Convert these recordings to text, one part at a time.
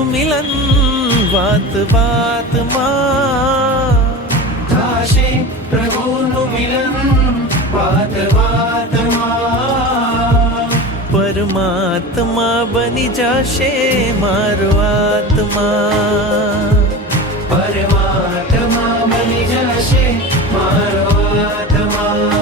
પ્રભુનું મિલન વાત વાતમાં થાશે પ્રભુનું મિલન વાત વાતમાં પરમાત્મા બની જશે મારો આત્મા પરમાત્મા બની જશે મારો આત્મા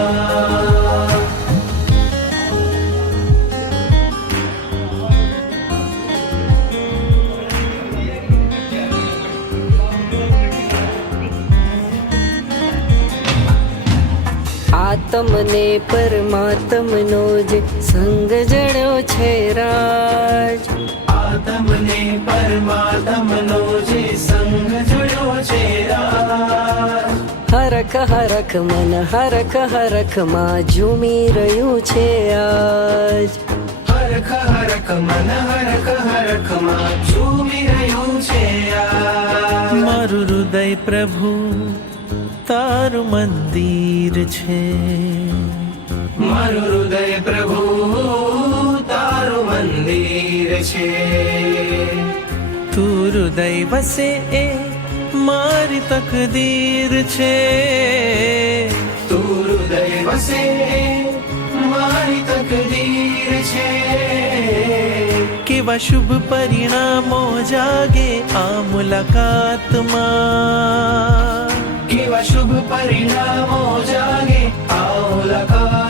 આત્મને પરમાત્મનો જે સંગ જડ્યો છે રાજ આત્મને પરમાત્મનો જે સંગ જોડ્યો છે રાજ હરખ હરખ મન હરખ હરખમાં ઝૂમી રહ્યું છે આજ હરખ હરખ મન હરખ હરખમાં ઝૂમી રહ્યું છે આ મારું હૃદય પ્રભુ તારું મંદિર છે મારું હૃદય પ્રભુ તારું મંદિર છે તું હૃદય વસે એ મારી તકદીર છે તું હૃદય વસે મારી તકદીર છે કેવા શુભ પરિણામો જાગે આ મુલાકાતમાં કેવા શુભ પરિણામો જાગે આ મુલાકાત